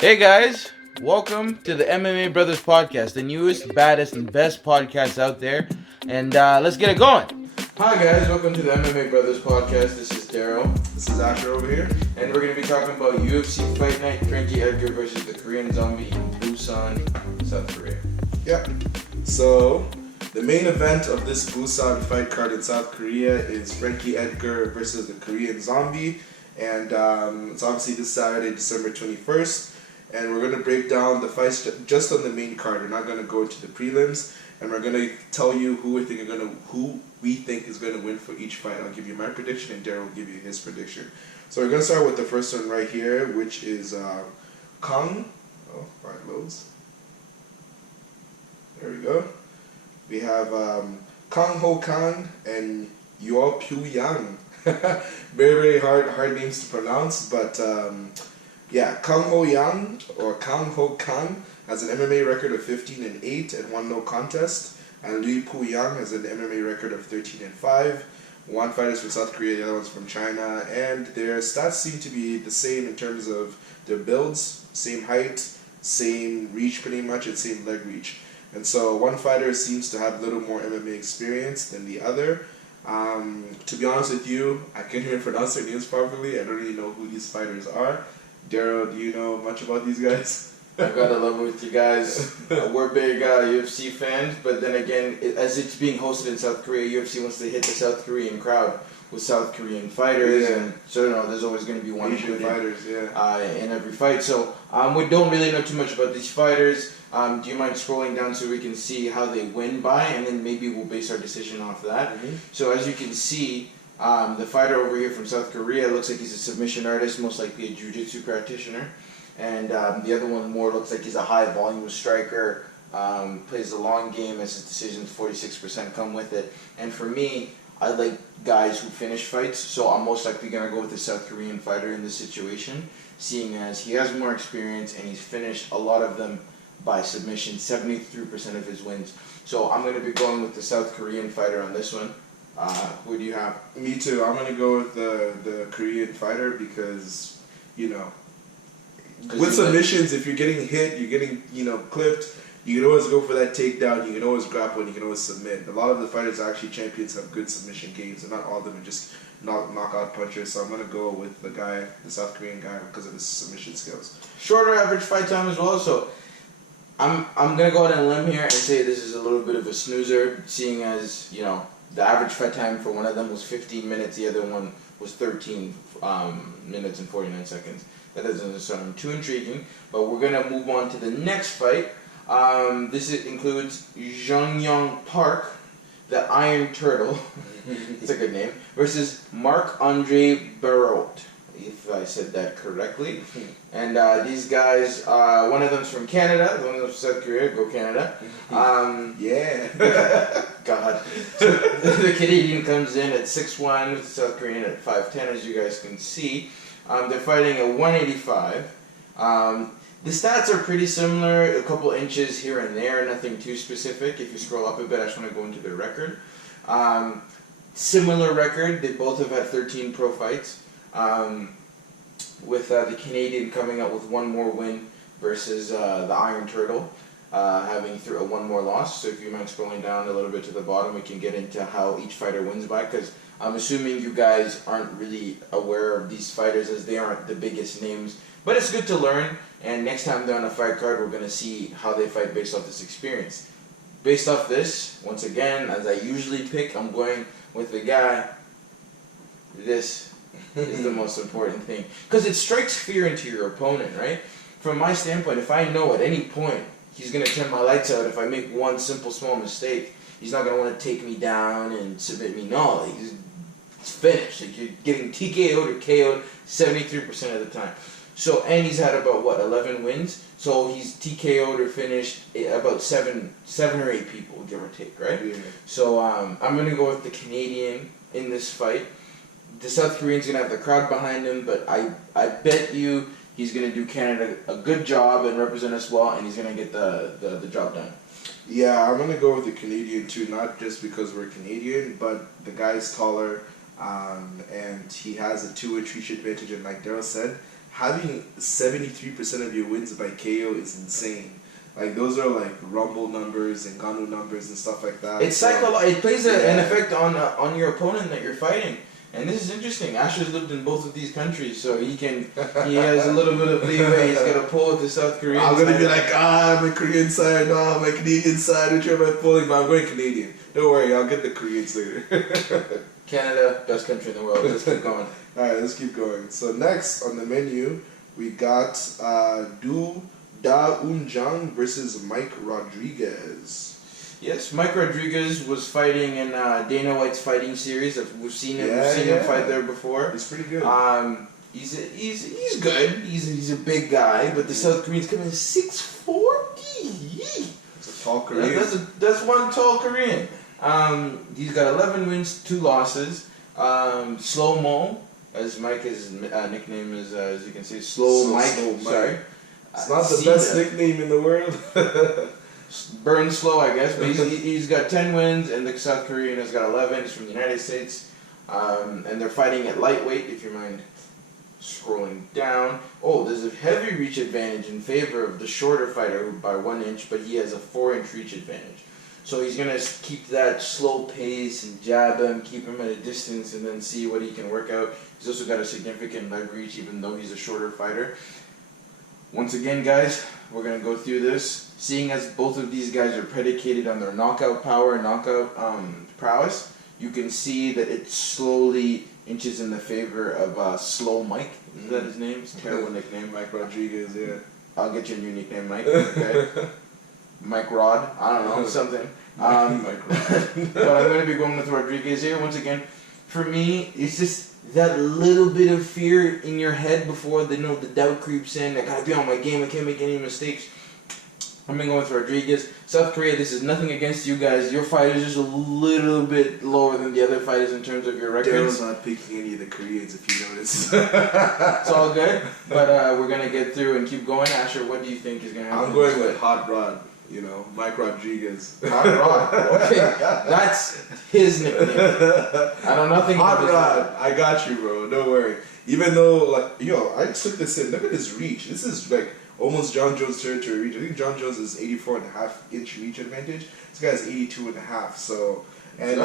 Hey guys, welcome to the MMA Brothers podcast, the newest, baddest, and best podcast out there. And let's get it going. Hi guys, welcome to the MMA Brothers podcast. This is Daryl. This is Asher over here. And we're going to be talking about UFC Fight Night, Edgar versus the Korean Zombie in Busan, South Korea. Yeah. So, the main event of this Busan fight card in South Korea is Edgar versus the Korean Zombie. And it's obviously this Saturday, December 21st. And we're going to break down the fights just on the main card. We're not going to go into the prelims. And we're going to tell you who we think is going to win for each fight. I'll give you my prediction and Daryl will give you his prediction. So we're going to start with the first one right here, which is Kang. Oh, alright, loads. There we go. We have Kang and Junyung. Very hard names to pronounce, but yeah, Kang has an MMA record of 15-8 and won no contest, and Pyongyang has an MMA record of 13-5. One fighter's from South Korea, the other one's from China, and their stats seem to be the same in terms of their builds, same height, same reach pretty much, and same leg reach. And so one fighter seems to have a little more MMA experience than the other. To be honest with you, I can't even pronounce their names properly. I don't really know who these fighters are. Daryl, do you know much about these guys? I've got to love it with you guys. We're big UFC fans, but then again, as it's being hosted in South Korea, UFC wants to hit the South Korean crowd with South Korean fighters, and so there's always going to be one Asian fighters, in every fight. So we don't really know too much about these fighters. Do you mind scrolling down so we can see how they win by, and then maybe we'll base our decision off that. Mm-hmm. So as you can see, the fighter over here from South Korea looks like he's a submission artist, most likely a jiu-jitsu practitioner. And the other one more looks like he's a high-volume striker, plays the long game as his decisions, 46% come with it. And for me, I like guys who finish fights, so I'm most likely going to go with the South Korean fighter in this situation, seeing as he has more experience and he's finished a lot of them by submission, 73% of his wins. So I'm going to be going with the South Korean fighter on this one. Who do you have? Me too. I'm going to go with the Korean fighter because, with submissions, if you're getting hit, you're getting, clipped, you can always go for that takedown, you can always grapple, and you can always submit. A lot of the fighters actually champions have good submission games, and not all of them are just knockout punchers, so I'm going to go with the South Korean guy, because of his submission skills. Shorter average fight time as well, so I'm going to go out on a limb here and say this is a little bit of a snoozer, seeing as, the average fight time for one of them was 15 minutes, the other one was 13 minutes and 49 seconds. That doesn't sound too intriguing, but we're going to move on to the next fight. This includes Junyung Park, the Iron Turtle, it's a good name, versus Marc-Andre Barriault, if I said that correctly. And these guys, one of them's from Canada, the one of them's from South Korea, go Canada. Yeah. God. The Canadian comes in at 6'1", with the South Korean at 5'10", as you guys can see. They're fighting at 185. The stats are pretty similar, a couple inches here and there, nothing too specific. If you scroll up a bit, I just want to go into their record. Similar record, they both have had 13 pro fights, with the Canadian coming out with one more win versus the Iron Turtle having one more loss. So if you mind scrolling down a little bit to the bottom, we can get into how each fighter wins by, because I'm assuming you guys aren't really aware of these fighters as they aren't the biggest names. But it's good to learn, and next time they're on a fight card, we're going to see how they fight based off this experience. Based off this, once again, as I usually pick, I'm going with the guy. This is the most important thing. Because it strikes fear into your opponent, right? From my standpoint, if I know at any point he's going to turn my lights out if I make one simple small mistake, he's not going to want to take me down and submit me. No, it's finished. Like, you're getting TKO'd or KO'd 73% of the time. So, and he's had about, 11 wins? So he's TKO'd or finished about seven or eight people, give or take, right? Yeah. So I'm going to go with the Canadian in this fight. The South Korean's going to have the crowd behind him, but I bet you he's going to do Canada a good job and represent us well, and he's going to get the job done. Yeah, I'm going to go with the Canadian too, not just because we're Canadian, but the guy's taller, and he has a 2-inch reach advantage, and like Daryl said, having 73% of your wins by KO is insane. Like those are like Rumble numbers and Ganu numbers and stuff like that. It's it plays an effect on your opponent that you're fighting. And this is interesting. Asher's lived in both of these countries, so he has a little bit of leeway. He's got to pull with the South Korean I'm going to be like, I'm a Korean side, no, I'm a Canadian side, whichever I'm pulling, but I'm going Canadian. Don't worry, I'll get the Koreans later. Canada, best country in the world. Let's keep going. Alright, let's keep going. So next on the menu, we got Jourdain versus Mike Rodriguez. Yes, Mike Rodriguez was fighting in Dana White's fighting series. We've seen him fight there before. He's pretty good. He's good. He's a big guy, but the South Korean's coming in 6'4". It's a tall Korean. That's one tall Korean. He's got 11 wins, 2 losses. Slow Mo, as Mike's nickname is, as you can see, Slow Mike. Sorry. It's not the best nickname in the world. Burn slow, I guess, but he's got 10 wins, and the South Korean has got 11. He's from the United States, and they're fighting at lightweight, if you mind scrolling down. Oh, there's a heavy reach advantage in favor of the shorter fighter by 1 inch, but he has a 4-inch reach advantage. So he's going to keep that slow pace and jab him, keep him at a distance, and then see what he can work out. He's also got a significant leg reach, even though he's a shorter fighter. Once again, guys, we're going to go through this. Seeing as both of these guys are predicated on their knockout power, knockout prowess, you can see that it slowly inches in the favor of Slow Mike. Is that his name? It's a terrible nickname. Mike Rodriguez, yeah. I'll get you a new nickname, Mike. Okay. Mike Rod. I don't know, something. Mike Rod. But I'm going to be going with Rodriguez here. Once again, for me, it's just that little bit of fear in your head before the doubt creeps in. I gotta be on my game. I can't make any mistakes. I'm going to go with Rodriguez. South Korea, this is nothing against you guys. Your fight is just a little bit lower than the other fighters in terms of your records. Daryl's not picking any of the Koreans, if you notice. It's all good, but we're going to get through and keep going. Asher, what do you think is going to happen? I'm going with Hot Rod, Mike Rodriguez. Hot Rod. Okay, that's his nickname. I know nothing Hot about Rod, I got you, bro. Don't worry. Even though, I just took this in. Look at his reach. This is almost John Jones territory reach. I think John Jones is 84.5-inch reach advantage. This guy has 82.5. So, and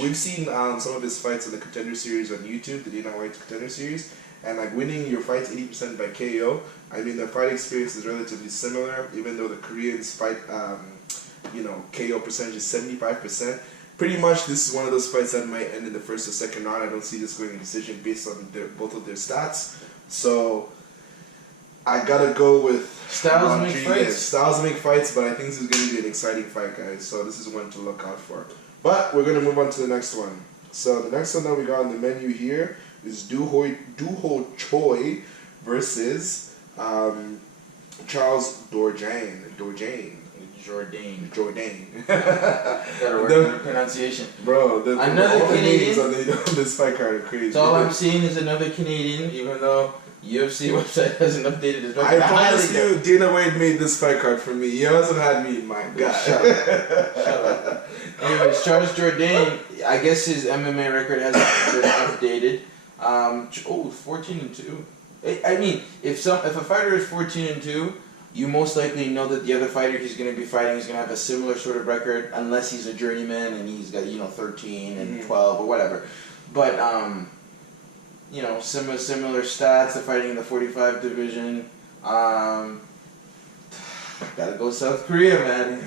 we've seen some of his fights in the Contender Series on YouTube, the Dana White Contender Series, and winning your fights 80% by KO. I mean, their fight experience is relatively similar, even though the Koreans fight, KO percentage is 75%. Pretty much, this is one of those fights that might end in the first or second round. I don't see this going to decision based on both of their stats. So, I gotta go with Styles make fights. Styles make fights, but I think this is going to be an exciting fight, guys. So this is one to look out for. But we're going to move on to the next one. So the next one that we got on the menu here is Choi versus Charles Jourdain. Jourdain. Gotta work on the pronunciation. Bro, another Canadian on this fight card are crazy. So all I'm seeing is another Canadian, even though UFC website hasn't updated his record. I promise you, Dana White made this fight card for me. He hasn't had me in mind. Shut up. Anyways, Charles Jourdain, I guess his MMA record hasn't been updated. 14-2. I mean, if a fighter is 14-2, you most likely know that the other fighter he's going to be fighting is going to have a similar sort of record, unless he's a journeyman and he's got 13 and 12 or whatever. But similar stats. They're fighting in the 45 division. Gotta go South Korea, man.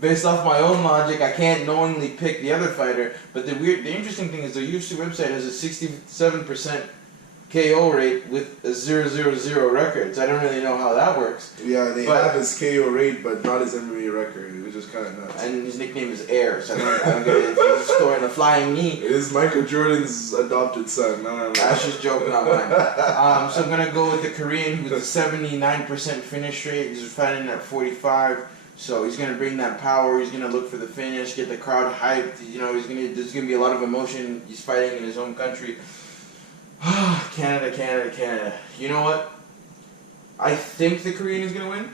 Based off my own logic, I can't knowingly pick the other fighter. But the interesting thing is the UFC website has a 67% KO rate with a 0-0-0 record. So I don't really know how that works. Yeah, they have his KO rate, but not his MMA record, which is kind of nuts. And his nickname is Air, so I don't get it. If he's scoring a flying knee. It is Michael Jordan's adopted son. No. That's just joke, not mine. So I'm going to go with the Korean with a 79% finish rate. He's fighting at 45. So he's going to bring that power. He's going to look for the finish, get the crowd hyped. There's going to be a lot of emotion. He's fighting in his home country. Canada. You know what? I think the Korean is going to win.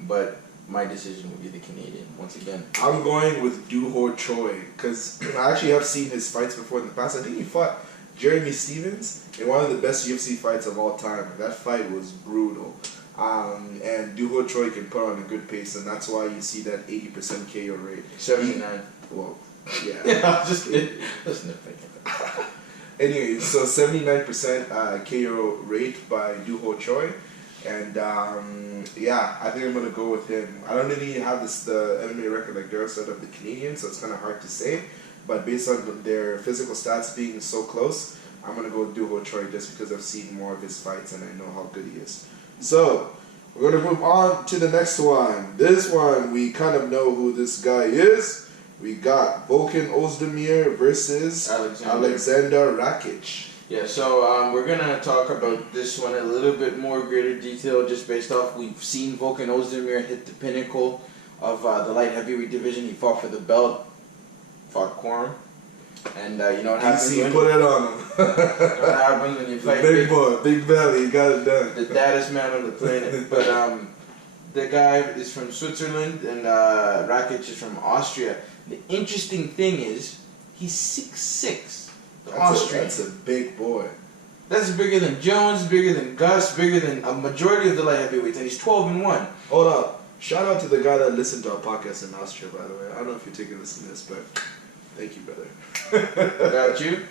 But my decision will be the Canadian, once again. I'm going with Choi, because I actually have seen his fights before in the past. I think he fought Jeremy Stevens in one of the best UFC fights of all time. That fight was brutal. And Duho Choi can put on a good pace, and that's why you see that 80% KO rate. 79. Well, yeah. Yeah, I'm just kidding. Just nitpicking. Anyway, so 79% KO rate by Duho Choi. And yeah, I think I'm gonna go with him. I don't really have the MMA record like Daryl said of the Canadians, so it's kind of hard to say. But based on their physical stats being so close, I'm gonna go with Duho Choi just because I've seen more of his fights and I know how good he is. So we're gonna move on to the next one. This one we kind of know who this guy is. We got Volkan Oezdemir versus Alexander Rakic. Yeah, so we're going to talk about this one a little bit more greater detail just based off we've seen Volkan Oezdemir hit the pinnacle of the light heavyweight division. He fought for the belt, fought Quorum, and you know what happens DC, put it on him. You know what happens when you fight big boy, big belly, you got it done. The baddest man on the planet. But the guy is from Switzerland and Rakic is from Austria. The interesting thing is he's 6'6". That's a big boy. That's bigger than Jones, bigger than Gus, bigger than a majority of the light heavyweights, and he's 12-1. Hold up. Shout out to the guy that listened to our podcast in Austria, by the way. I don't know if you're taking this to this, but thank you, brother. Got you.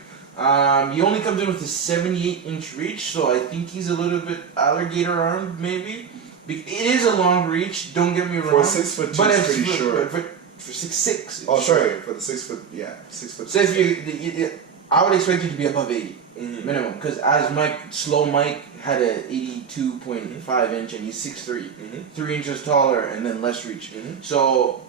He only comes in with a 78-inch reach, so I think he's a little bit alligator armed, maybe. It is a long reach, don't get me wrong. For 6'2", but it's pretty short. For 6'6". Oh, sorry, for the 6 foot, yeah, 6 foot. So if I would expect you to be above 80 minimum, because as Slow Mike had a 82.5 inch and he's 6'3", 3 inches taller and then less reach. So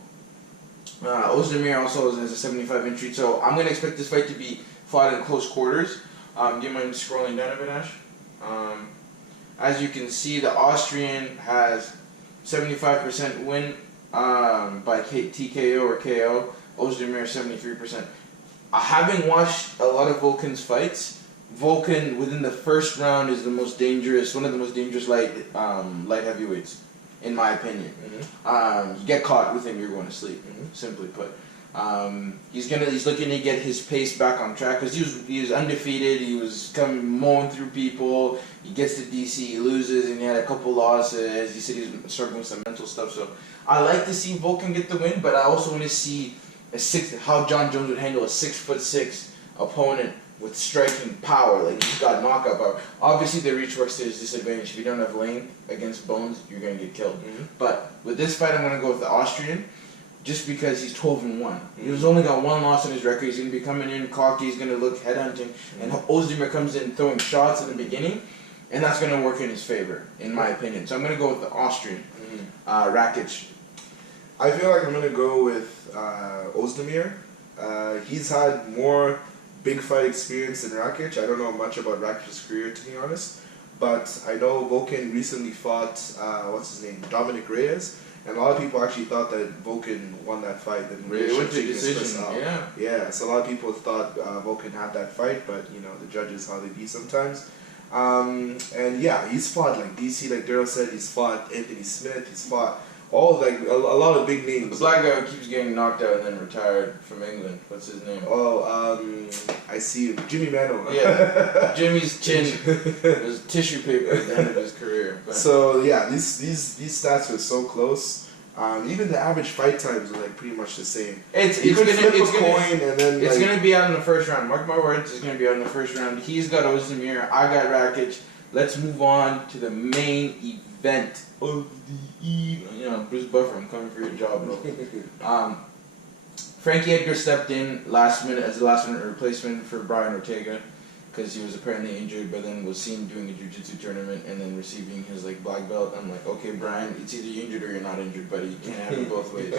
Oezdemir also has a 75 inch reach. So I'm gonna expect this fight to be fought in close quarters. Do you mind scrolling down a bit, Ash? As you can see, the Austrian has 75% win by TKO or KO. Oezdemir 73%. Having watched a lot of Volkan's fights, Volkan within the first round is the most dangerous, one of the most dangerous light heavyweights, in my opinion. You get caught with him, you're going to sleep. Simply put, he's looking to get his pace back on track because he was undefeated. He was mowing through people. He gets to DC, he loses, and he had a couple losses. He said he's struggling with some mental stuff. So I like to see Volkan get the win, but I also want to see how John Jones would handle a 6'6" opponent with striking power. Like, he's got knockout power. Obviously, the reach works to his disadvantage. If you don't have length against bones, you're going to get killed. But with this fight, I'm going to go with the Austrian, just because he's 12-1. He's only got one loss on his record. He's going to be coming in cocky. He's going to look headhunting. And Oezdemir comes in throwing shots in the beginning, and that's going to work in his favor, in my opinion. So I'm going to go with the Austrian, Rakic. I feel like I'm going to go with Oezdemir. He's had more big fight experience than Rakic. I don't know much about Rakic's career, to be honest. But I know Volkan recently fought, Dominic Reyes. And a lot of people actually thought that Volkan won that fight. And Reyes went to taken his decision, first out. Yeah, so a lot of people thought Volkan had that fight. But, you know, the judges, how they be sometimes. And yeah, he's fought like DC, like Daryl said. He's fought Anthony Smith. He's fought all a lot of big names. The black guy who keeps getting knocked out and then retired from England. What's his name? Oh, I see him. Jimmy Mano. Yeah, Jimmy's chin was tissue paper at the end of his career. But. So yeah, these stats were so close. Even the average fight times are like pretty much the same. It's gonna be out in the first round. Mark my words, it's gonna be out in the first round. He's got Oezdemir, I got Rakic. Let's move on to the main event of the evening. You know, Bruce Buffer, I'm coming for your job, bro. Frankie Edgar stepped in last minute as a last-minute replacement for Brian Ortega because he was apparently injured, but then was seen doing a jiu-jitsu tournament and then receiving his black belt. I'm like, okay, Brian, it's either you're injured or you're not injured, buddy. You can't have it both ways.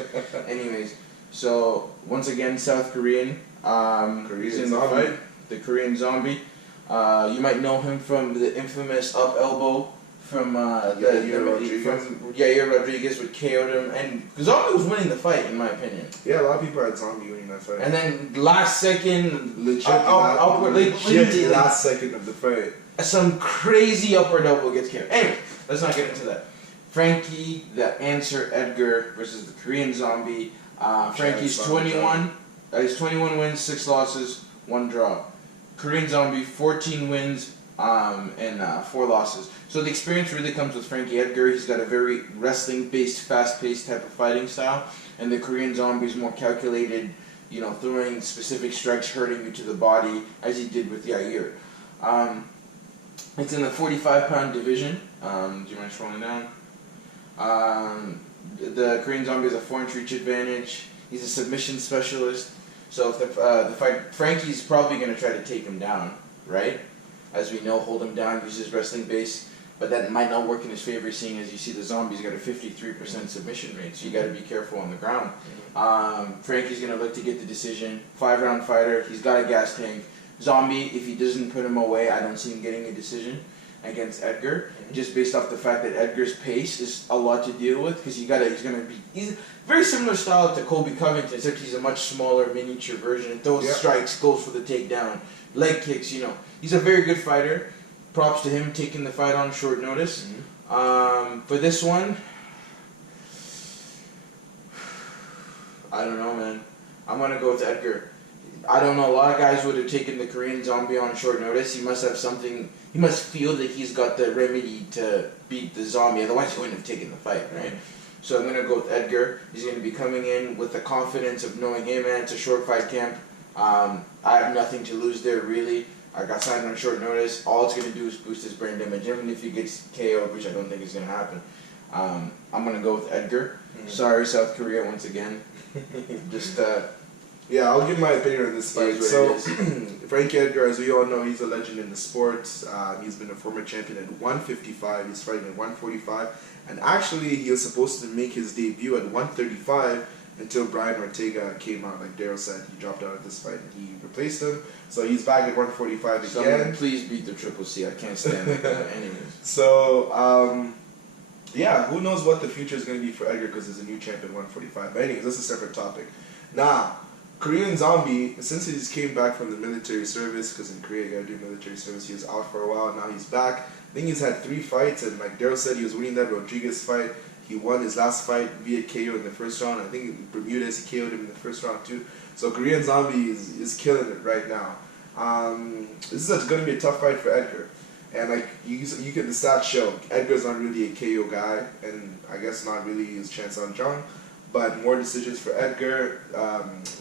Anyways, so once again, South Korean. He's in the fight. The Korean Zombie. You might know him from the infamous up elbow from Yair Rodriguez would KO'd him, and Zombie was winning the fight in my opinion. Yeah, a lot of people had Zombie winning that fight. And then last second, legit last second of the fight, some crazy upward elbow gets KO'd. Anyway, let's not get into that. Frankie, the Answer Edgar versus the Korean Zombie. Frankie's 21. He's 21 wins, 6 losses, 1 draw. Korean Zombie, 14 wins and 4 losses. So the experience really comes with Frankie Edgar. He's got a very wrestling-based, fast-paced type of fighting style, and the Korean Zombie is more calculated, throwing specific strikes, hurting you to the body, as he did with Yair. It's in the 45-pound division. Do you mind scrolling down? The Korean Zombie has a 4-inch reach advantage. He's a submission specialist. So if the fight, Frankie's probably going to try to take him down, right? As we know, hold him down, use his wrestling base, but that might not work in his favor, seeing as you see the Zombie's got a 53% submission rate, so you got to be careful on the ground. Frankie's going to look to get the decision. 5-round fighter, he's got a gas tank. Zombie, if he doesn't put him away, I don't see him getting a decision against Edgar, just based off the fact that Edgar's pace is a lot to deal with, because he's very similar style to Colby Covington, except he's a much smaller, miniature version, and throws strikes, goes for the takedown, leg kicks, He's a very good fighter. Props to him taking the fight on short notice. For this one, I don't know, man. I'm going to go with Edgar. I don't know, a lot of guys would have taken the Korean Zombie on short notice. He must have something, he must feel that he's got the remedy to beat the Zombie, otherwise he wouldn't have taken the fight, right? So I'm going to go with Edgar. He's going to be coming in with the confidence of knowing, hey man, it's a short fight camp. I have nothing to lose there, really. I got signed on short notice. All it's going to do is boost his brain damage, even if he gets KO'd, which I don't think is going to happen. I'm going to go with Edgar. Sorry, South Korea, once again. Just, yeah, I'll give my opinion on this fight. So, Frankie Edgar, as we all know, he's a legend in the sport. He's been a former champion at 155. He's fighting at 145. And actually, he was supposed to make his debut at 135 until Brian Ortega came out. Like Daryl said, he dropped out of this fight and he replaced him. So he's back at 145 again. Someone please beat the Triple C. I can't stand it. Anyways. So, yeah, who knows what the future is going to be for Edgar, because there's a new champion at 145. But anyways, that's a separate topic. Now, Korean Zombie, since he just came back from the military service, because in Korea you gotta do military service, he was out for a while, now he's back. I think he's had 3 fights, and like Daryl said, he was winning that Rodriguez fight. He won his last fight via KO in the first round. I think in Bermudez, he KO'd him in the first round too. So Korean Zombie is killing it right now. This is going to be a tough fight for Edgar. And like you can, the stats show, Edgar's not really a KO guy, and I guess not really his Chan Sung Jung. But more decisions for Edgar.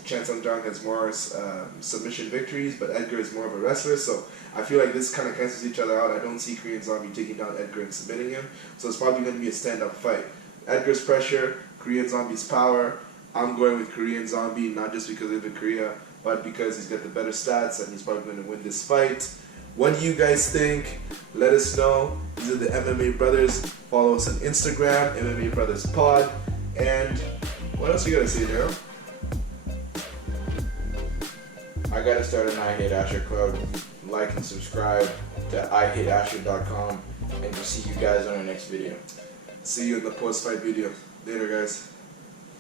Chan Sung Jung has more submission victories, but Edgar is more of a wrestler, so I feel like this kind of cancels each other out. I don't see Korean Zombie taking down Edgar and submitting him, so it's probably going to be a stand-up fight. Edgar's pressure, Korean Zombie's power. I'm going with Korean Zombie, not just because I live in Korea, but because he's got the better stats and he's probably going to win this fight. What do you guys think? Let us know. These are the MMA Brothers. Follow us on Instagram, MMA Brothers Pod. And what else you gotta say, Daryl? I gotta start an I Hate Asher Club. Like and subscribe to IHateAsher.com, and we'll see you guys on our next video. See you in the post-fight video. Later, guys.